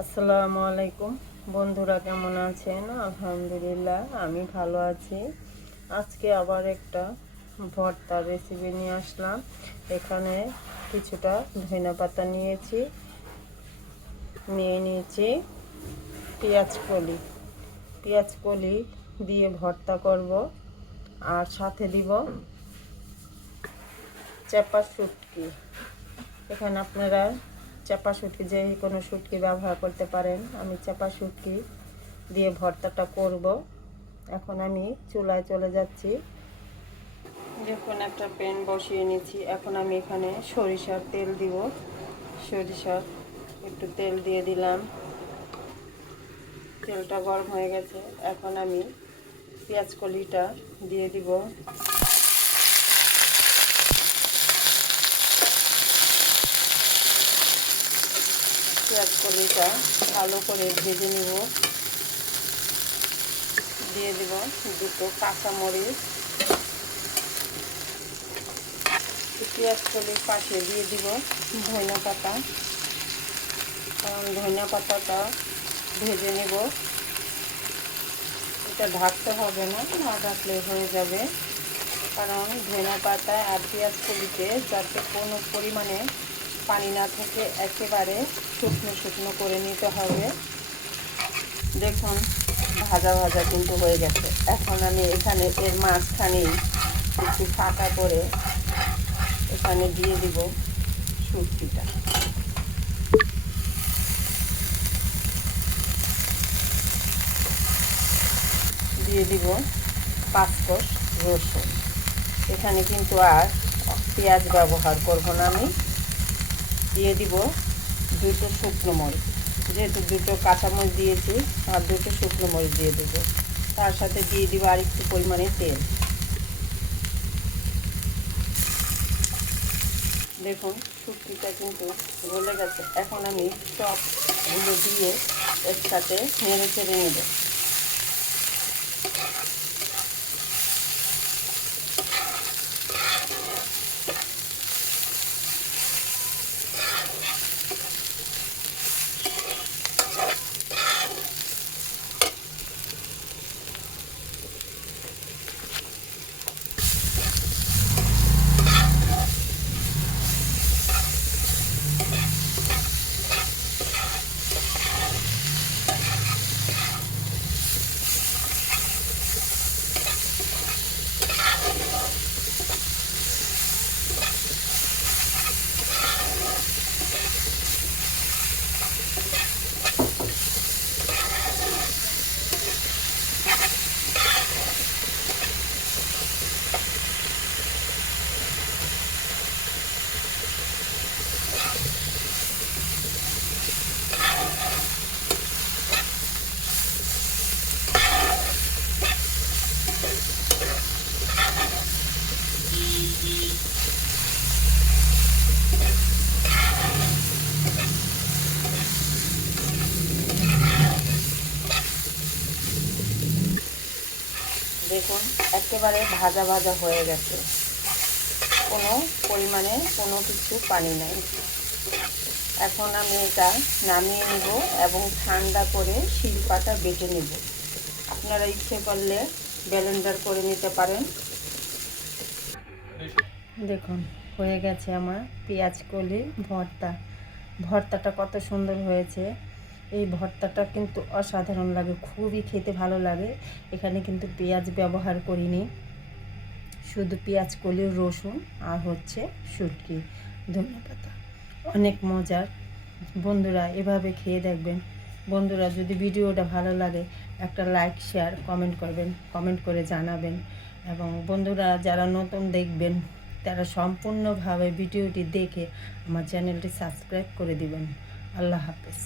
আসসালামু আলাইকুম বন্ধুরা, কেমন আছেন? আলহামদুলিল্লাহ, আমি ভালো আছি। আজকে আবার একটা ভর্তার রেসিপি নিয়ে আসলাম। এখানে কিছুটা ধনেপাতা নিয়েছি পেঁয়াজ কলি দিয়ে ভর্তা করব। আর সাথে দিব চাপা শুটকি। এখানে আপনারা চাপা শুটকি যে কোনো শুটকি ব্যবহার করতে পারেন। আমি চাপা শুটকি দিয়ে ভর্তাটা করব। এখন আমি চুলায় চলে যাচ্ছি। দেখুন, একটা প্যান বসিয়ে নিয়েছি। এখন আমি এখানে সরিষার তেল দিব। সরিষার একটু তেল দিয়ে দিলাম। তেলটা গরম হয়ে গেছে। এখন আমি পেঁয়াজ কলিটা দিয়ে দিব। পেঁয়াজ কলিটা ভালো করে ভেজে নেব। দিয়ে দেব দুটো কাঁচামরিচ। পেঁয়াজ কলির পাশে দিয়ে দিব ধনিয়া পাতা। কারণ ধনিয়া পাতাটা ভেজে নেব। এটা ঢাকতে হবে না, না ঢাকলে হয়ে যাবে। কারণ ধনিয়া পাতা আর পেঁয়াজ কলিতে যাতে কোনো পরিমাণে পানি না থাকে, একেবারে শুকনো শুকনো করে নিতে হবে। দেখুন, ভাজা ভাজা কিন্তু হয়ে গেছে। এখন আমি এখানে এর মাঝখানে একটু ফাঁকা করে এখানে দিয়ে দিব শুটকিটা। দিয়ে দিব 5 কোষ রসুন। এখানে কিন্তু আর পেঁয়াজ ব্যবহার করব না আমি। দিয়ে দিব দুটো শুকনো মরিচ, যেহেতু দুটো কাঁচামরিচ দিয়েছি, আর দুটো শুকনো মরিচ দিয়ে দেবো। তার সাথে দিয়ে দিব আর একটু পরিমাণে তেল। দেখুন, শুটকিটা কিন্তু গলে গেছে। এখন আমি সবগুলো দিয়ে একসাথে নেড়ে চেড়ে নেব। দেখুন, একেবারে ভাজা ভাজা হয়ে গেছে। কোনো পরিমাণে কোনো কিছু পানি নাই। এখন আমি এটা নামিয়ে নেব এবং ঠান্ডা করে শিলপাটা বেটে নেব। আপনারা ইচ্ছে করলে ব্লেন্ডার করে নিতে পারেন। দেখুন, হয়ে গেছে আমার পেঁয়াজ কলির ভর্তাটা কত সুন্দর হয়েছে। এই ভর্তাটা কিন্তু অসাধারণ লাগে, খুবই খেতে ভালো লাগে। এখানে কিন্তু পেঁয়াজ ব্যবহার করিনি, শুধু পেঁয়াজ কলি, রসুন আর হচ্ছে শুটকি, ধনেপাতা। অনেক মজার। বন্ধুরা, এভাবে খেয়ে দেখবেন। বন্ধুরা, যদি ভিডিওটা ভালো লাগে একটা লাইক, শেয়ার, কমেন্ট করবেন, কমেন্ট করে জানাবেন। এবং বন্ধুরা যারা নতুন দেখবেন তারা সম্পূর্ণভাবে ভিডিওটি দেখে আমার চ্যানেলটি সাবস্ক্রাইব করে দিবেন। আল্লাহ হাফেজ।